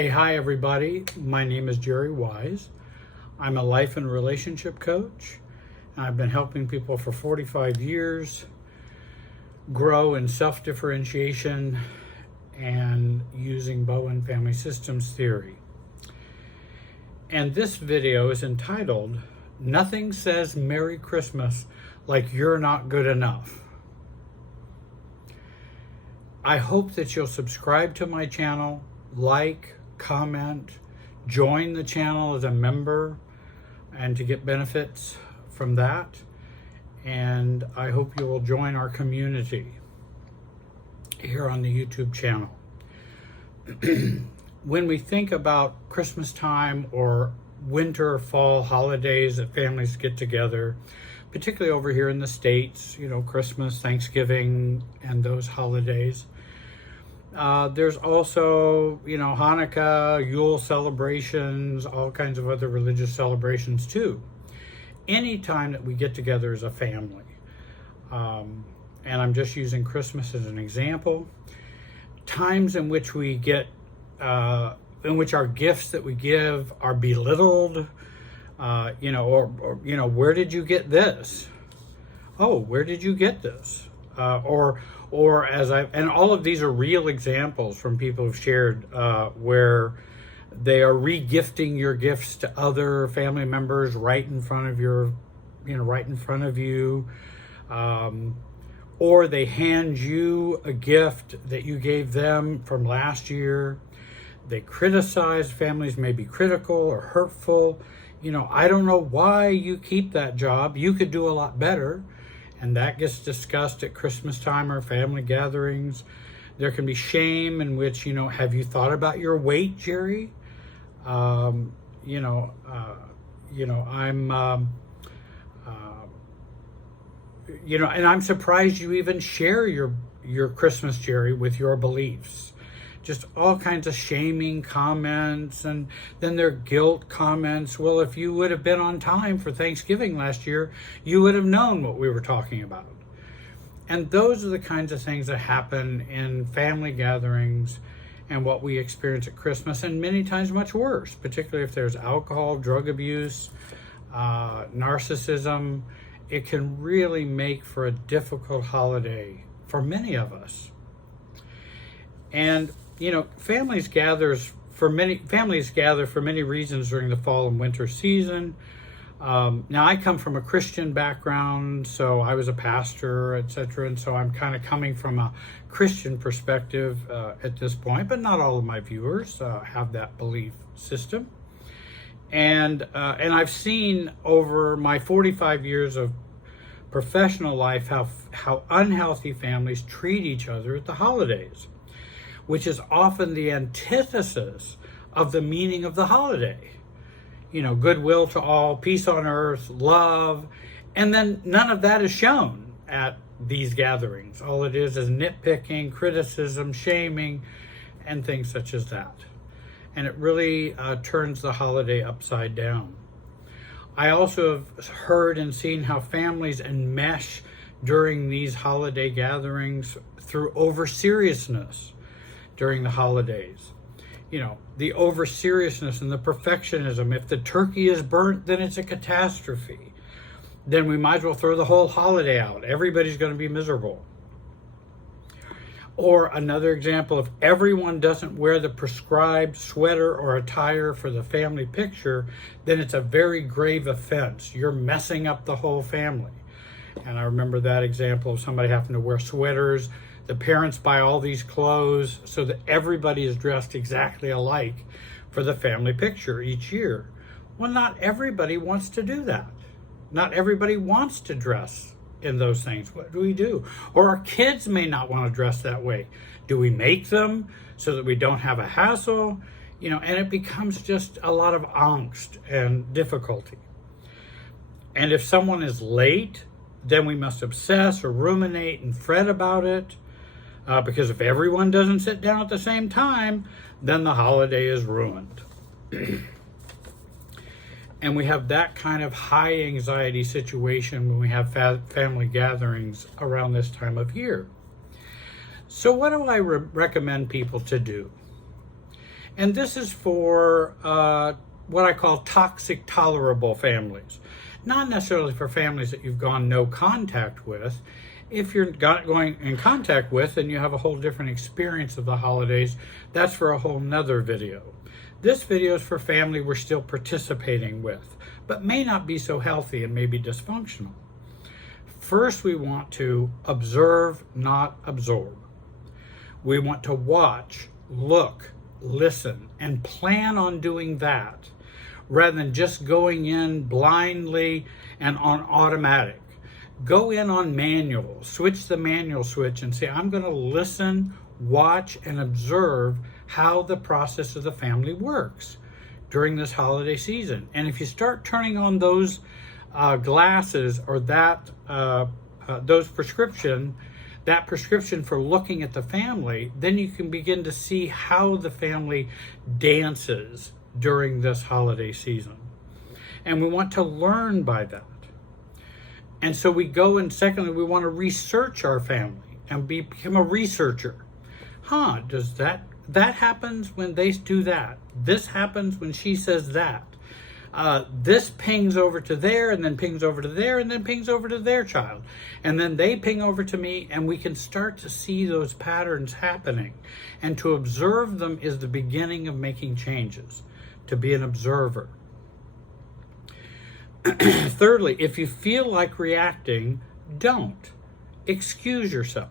Hey, hi everybody. My name is Jerry Wise. I'm a life and relationship coach. I've been helping people for 45 years grow in self-differentiation and using Bowen family systems theory. And this video is entitled, Nothing Says Merry Christmas Like You're Not Good Enough. I hope that you'll subscribe to my channel, like, comment, join the channel as a member, and to get benefits from that. And I hope you will join our community here on the YouTube channel. When we think about Christmas time or winter or fall holidays that families get together, particularly over here in the States, Christmas, Thanksgiving, and those holidays. There's also, Hanukkah, Yule celebrations, all kinds of other religious celebrations too. Any time that we get together as a family, and I'm just using Christmas as an example, times in which we get, in which our gifts that we give are belittled, where did you get this? Oh, where did you get this? Or and all of these are real examples from people who've shared where they are re-gifting your gifts to other family members right in front of you, or they hand you a gift that you gave them from last year. They criticize. Families may be critical or hurtful. I don't know why you keep that job. You could do a lot better. And that gets discussed at Christmas time or family gatherings. There can be shame in which, have you thought about your weight, Jerry? And I'm surprised you even share your Christmas, Jerry, with your beliefs. Just all kinds of shaming comments, and then there are guilt comments. Well, if you would have been on time for Thanksgiving last year, you would have known what we were talking about. And those are the kinds of things that happen in family gatherings and what we experience at Christmas, and many times much worse, particularly if there's alcohol, drug abuse, narcissism. It can really make for a difficult holiday for many of us. And families gather for many reasons during the fall and winter season. Now, I come from a Christian background, so I was a pastor, etc., and so I'm kind of coming from a Christian perspective at this point. But not all of my viewers have that belief system. And I've seen over my 45 years of professional life how unhealthy families treat each other at the holidays, which is often the antithesis of the meaning of the holiday. Goodwill to all, peace on earth, love, and then none of that is shown at these gatherings. All it is nitpicking, criticism, shaming, and things such as that. And it really turns the holiday upside down. I also have heard and seen how families enmesh during these holiday gatherings through over-seriousness during the holidays. The over-seriousness and the perfectionism. If the turkey is burnt, then it's a catastrophe. Then we might as well throw the whole holiday out. Everybody's going to be miserable. Or another example, if everyone doesn't wear the prescribed sweater or attire for the family picture, then it's a very grave offense. You're messing up the whole family. And I remember that example of somebody having to wear sweaters. The parents buy all these clothes so that everybody is dressed exactly alike for the family picture each year. Well, not everybody wants to do that. Not everybody wants to dress in those things. What do we do? Or our kids may not want to dress that way. Do we make them so that we don't have a hassle? And it becomes just a lot of angst and difficulty. And if someone is late, then we must obsess or ruminate and fret about it. Because if everyone doesn't sit down at the same time, then the holiday is ruined. And we have that kind of high anxiety situation when we have family gatherings around this time of year. So what do I recommend people to do? And this is for what I call toxic tolerable families. Not necessarily for families that you've gone no contact with. If you're going in contact with and you have a whole different experience of the holidays, that's for a whole nother video. This video is for family we're still participating with, but may not be so healthy and may be dysfunctional. First, we want to observe, not absorb. We want to watch, look, listen, and plan on doing that rather than just going in blindly and on automatic. Go in on manual, switch the manual switch and say, I'm going to listen, watch, and observe how the process of the family works during this holiday season. And if you start turning on those glasses or that prescription for looking at the family, then you can begin to see how the family dances during this holiday season. And we want to learn by that. And so we go, and secondly, we want to research our family and become a researcher. Does that happens when they do that? This happens when she says that. This pings over to there, and then pings over to there, and then pings over to their child. And then they ping over to me, and we can start to see those patterns happening. And to observe them is the beginning of making changes, to be an observer. Thirdly, if you feel like reacting, don't. Excuse yourself.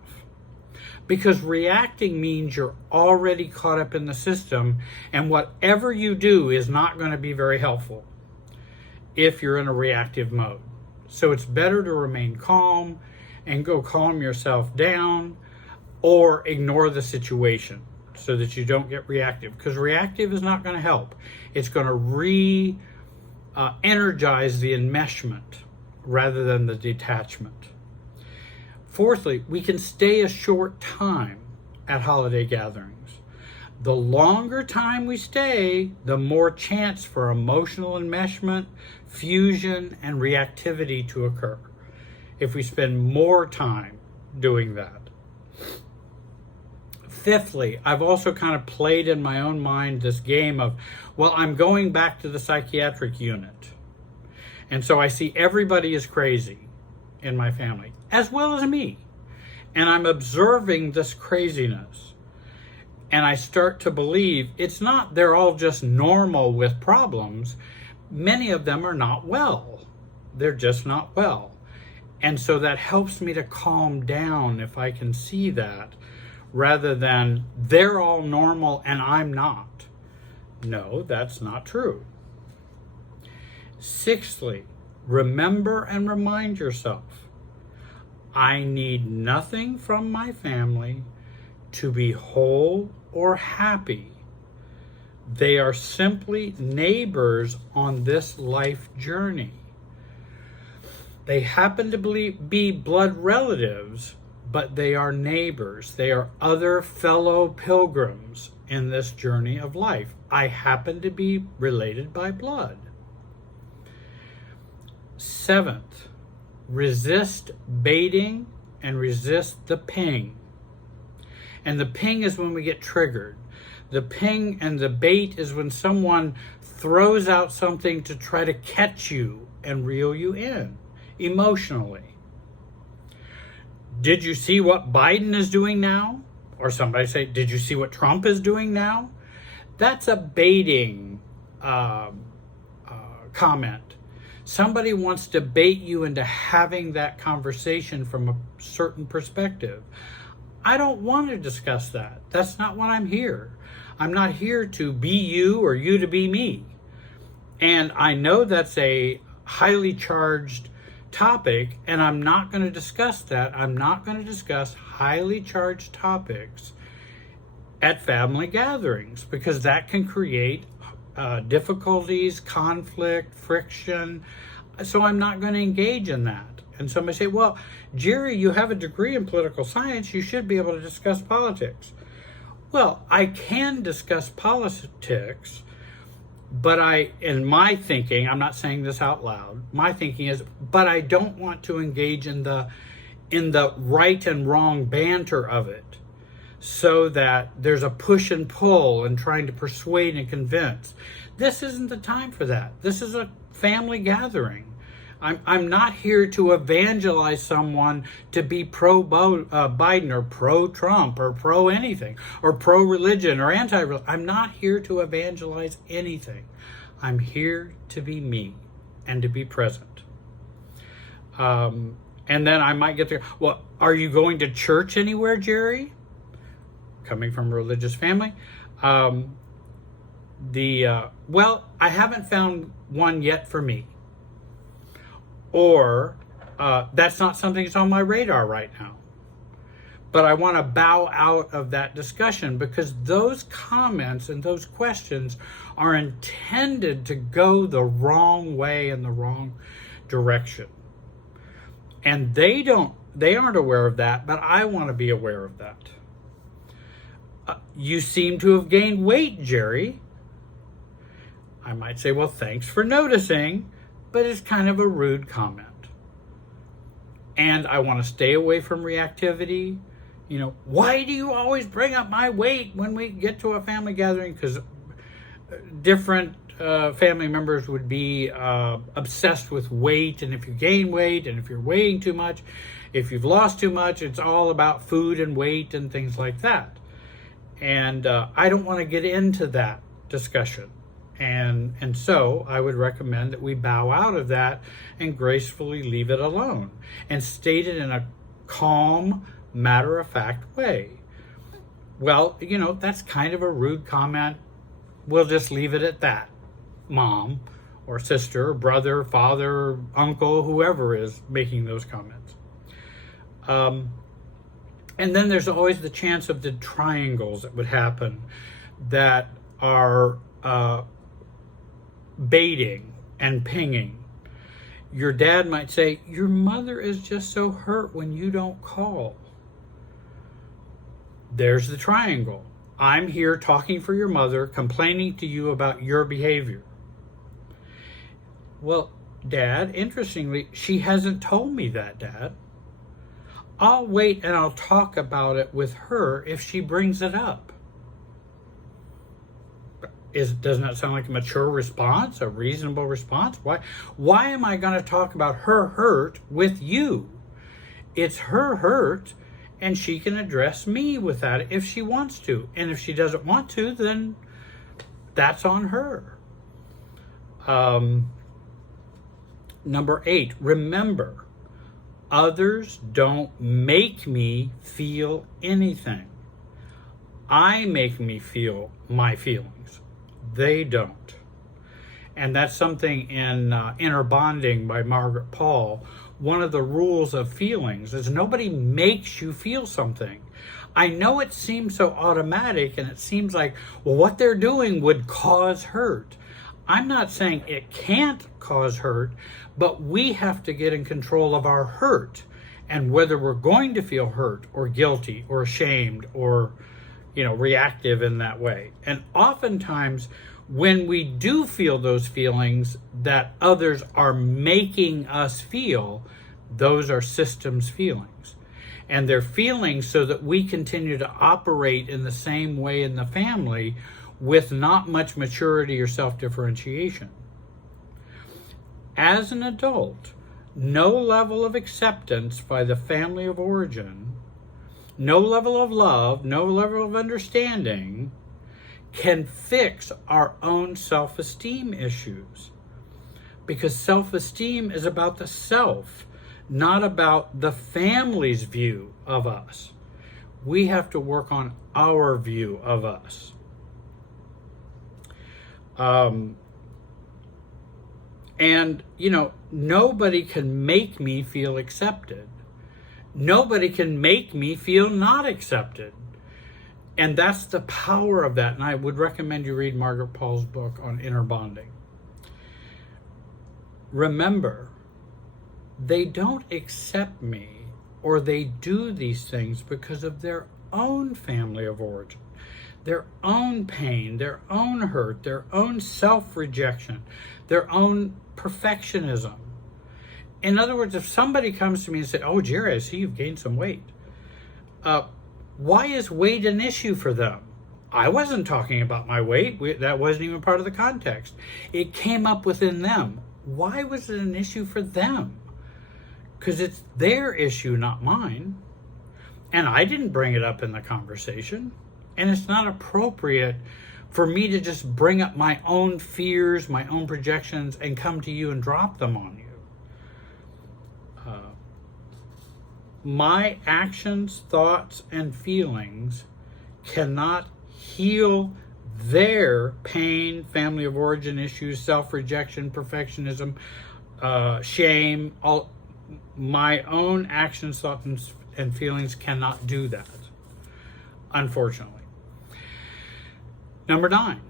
Because reacting means you're already caught up in the system, and whatever you do is not going to be very helpful if you're in a reactive mode. So it's better to remain calm and go calm yourself down, or ignore the situation so that you don't get reactive. Because reactive is not going to help. It's going to energize the enmeshment rather than the detachment. Fourthly, we can stay a short time at holiday gatherings. The longer time we stay, the more chance for emotional enmeshment, fusion, and reactivity to occur if we spend more time doing that. Fifthly, I've also kind of played in my own mind this game of, well, I'm going back to the psychiatric unit. And so I see everybody is crazy in my family, as well as me. And I'm observing this craziness. And I start to believe it's not, they're all just normal with problems. Many of them are not well. They're just not well. And so that helps me to calm down if I can see that, rather than they're all normal and I'm not. No, that's not true. Sixthly, remember and remind yourself, I need nothing from my family to be whole or happy. They are simply neighbors on this life journey. They happen to be blood relatives, but they are neighbors. They are other fellow pilgrims in this journey of life. I happen to be related by blood. Seventh, resist baiting and resist the ping. And the ping is when we get triggered. The ping and the bait is when someone throws out something to try to catch you and reel you in emotionally. Did you see what Biden is doing now? Or somebody say, did you see what Trump is doing now? That's a baiting comment. Somebody wants to bait you into having that conversation from a certain perspective. I don't want to discuss that. That's not what I'm here. I'm not here to be you or you to be me. And I know that's a highly charged topic, and I'm not going to discuss that. I'm not going to discuss highly charged topics at family gatherings, because that can create difficulties, conflict, friction. So I'm not going to engage in that. And somebody say, well, Jerry, you have a degree in political science. You should be able to discuss politics. Well, I can discuss politics, but in my thinking, I'm not saying this out loud, my thinking is, but I don't want to engage in the right and wrong banter of it. so that there's a push and pull and trying to persuade and convince. This isn't the time for that. This is a family gathering. I'm not here to evangelize someone to be pro-Biden or pro-Trump or pro-anything or pro-religion or anti-religion. I'm not here to evangelize anything. I'm here to be me and to be present. And then I might get there. Well, are you going to church anywhere, Jerry? Coming from a religious family. Well, I haven't found one yet for me. Or that's not something that's on my radar right now. But I want to bow out of that discussion because those comments and those questions are intended to go the wrong way in the wrong direction. And they aren't aware of that, but I want to be aware of that. You seem to have gained weight, Jerry. I might say, well, thanks for noticing. But it's kind of a rude comment. And I want to stay away from reactivity. Why do you always bring up my weight when we get to a family gathering? Because different family members would be obsessed with weight. And if you gain weight, and if you're weighing too much, if you've lost too much, it's all about food and weight and things like that. And I don't want to get into that discussion. And so I would recommend that we bow out of that and gracefully leave it alone and state it in a calm, matter-of-fact way. Well, that's kind of a rude comment. We'll just leave it at that. Mom or sister, or brother, father, uncle, whoever is making those comments. And then there's always the chance of the triangles that would happen that are baiting and pinging. Your dad might say, your mother is just so hurt when you don't call. There's the triangle. I'm here talking for your mother, complaining to you about your behavior. Well, Dad, interestingly, she hasn't told me that, Dad. I'll wait and I'll talk about it with her if she brings it up. Doesn't that sound like a mature response, a reasonable response? Why am I going to talk about her hurt with you? It's her hurt, and she can address me with that if she wants to. And if she doesn't want to, then that's on her. Number 8, remember, others don't make me feel anything. I make me feel my feelings. They don't. And that's something in Inner Bonding by Margaret Paul. One of the rules of feelings is nobody makes you feel something. I know it seems so automatic and it seems like, well, what they're doing would cause hurt. I'm not saying it can't cause hurt, but we have to get in control of our hurt and whether we're going to feel hurt or guilty or ashamed or reactive in that way. And oftentimes when we do feel those feelings that others are making us feel, those are systems feelings. And they're feelings so that we continue to operate in the same way in the family with not much maturity or self-differentiation. As an adult, no level of acceptance by the family of origin, no level of love, no level of understanding can fix our own self-esteem issues. Because self-esteem is about the self, not about the family's view of us. We have to work on our view of us. And, nobody can make me feel accepted. Nobody can make me feel not accepted. And that's the power of that. And I would recommend you read Margaret Paul's book on Inner Bonding. Remember, they don't accept me or they do these things because of their own family of origin, their own pain, their own hurt, their own self-rejection, their own perfectionism. In other words, if somebody comes to me and says, oh, Jerry, I see you've gained some weight. Why is weight an issue for them? I wasn't talking about my weight. That wasn't even part of the context. It came up within them. Why was it an issue for them? Because it's their issue, not mine. And I didn't bring it up in the conversation. And it's not appropriate for me to just bring up my own fears, my own projections, and come to you and drop them on you. My actions, thoughts, and feelings cannot heal their pain, family of origin issues, self-rejection, perfectionism, shame. All my own actions, thoughts, and feelings cannot do that, unfortunately. Number 9,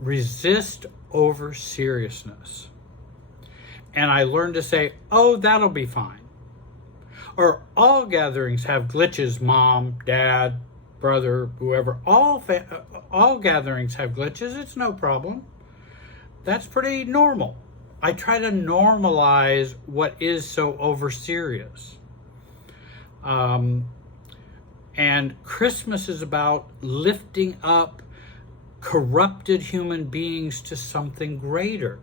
resist over seriousness. And I learned to say, oh, that'll be fine. Or all gatherings have glitches, mom, dad, brother, whoever. All gatherings have glitches. It's no problem. That's pretty normal. I try to normalize what is so over serious. And Christmas is about lifting up corrupted human beings to something greater.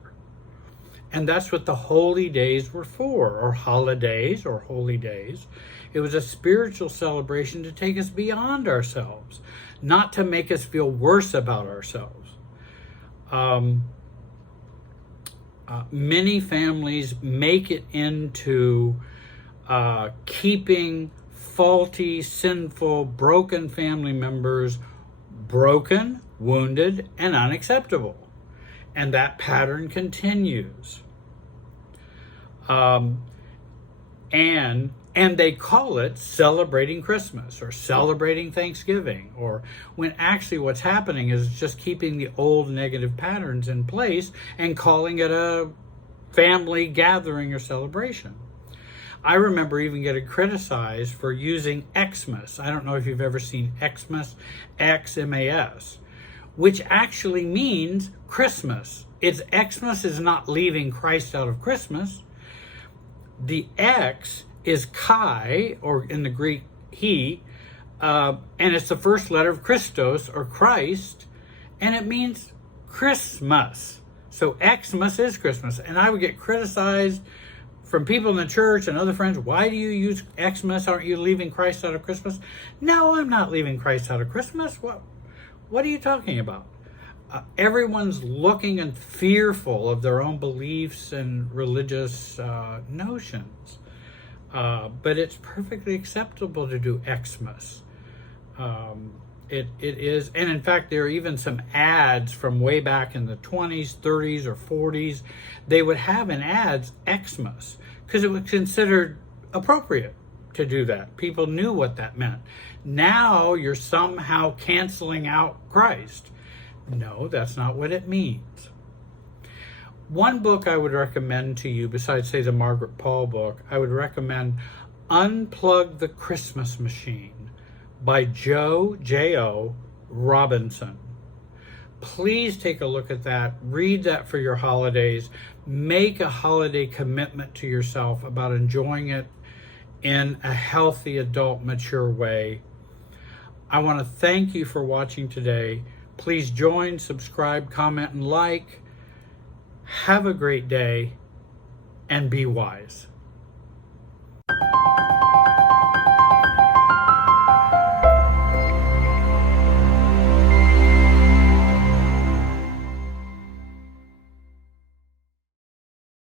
And that's what the holy days were for, or holidays, or holy days. It was a spiritual celebration to take us beyond ourselves, not to make us feel worse about ourselves. Many families make it into keeping faulty, sinful, broken family members broken, wounded, and unacceptable. And that pattern continues. And they call it celebrating Christmas or celebrating Thanksgiving, or when actually what's happening is just keeping the old negative patterns in place and calling it a family gathering or celebration. I remember even getting criticized for using Xmas. I don't know if you've ever seen Xmas, X-M-A-S, which actually means Christmas. Xmas is not leaving Christ out of Christmas. The X is Chi, or in the Greek, he, and it's the first letter of Christos, or Christ, and it means Christmas. So Xmas is Christmas. And I would get criticized from people in the church and other friends, why do you use Xmas? Aren't you leaving Christ out of Christmas? No, I'm not leaving Christ out of Christmas. What are you talking about? Everyone's looking and fearful of their own beliefs and religious notions. But it's perfectly acceptable to do Xmas. It is, and in fact, there are even some ads from way back in the 20s, 30s, or 40s. They would have in ads Xmas because it was considered appropriate to do that. People knew what that meant. Now you're somehow canceling out Christ. No, that's not what it means. One book I would recommend to you, besides, say, the Margaret Paul book, I would recommend Unplug the Christmas Machine by J.O. Robinson. Please take a look at that. Read that for your holidays. Make a holiday commitment to yourself about enjoying it in a healthy, adult, mature way. I want to thank you for watching today. Please join, subscribe, comment, and like. Have a great day, and be wise.